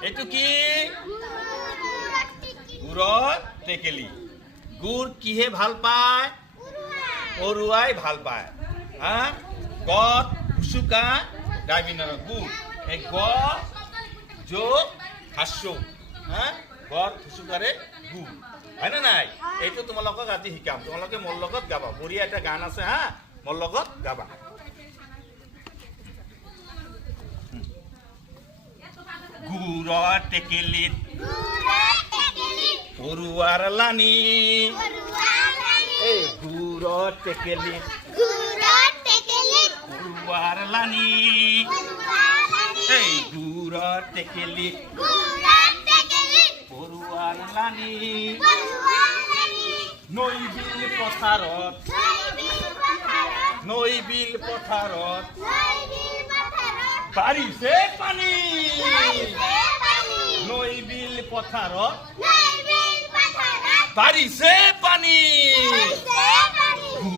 এইটো কি গুড়ৰ টেকেলি গুড় কিহে ভাল পায় পৰুৱাই ভাল পায় হা গত ফুচুকা ডাইবিনৰ গুড় এই গ যোগ হাস্য হা গত ফুচুকাৰে গুড় হয় না নাই এইটো তোমালোকক আজি শিকাম তোমালোকে মোৰ লগত গাবা বঢ়িয়া এটা গান আছে হা মোৰ লগত গাবা গুড়ৰ টেকেলিত পৰুৱাৰ লানি এই গুড়ৰ টেকেলিত পৰুৱাৰ লানি এই গুড়ৰ টেকেলিত পৰুৱাৰ লানি নৈ বিল পথাৰত বাঢ়িছে পানী নৈ বিল পথাৰত বাঢ়িছে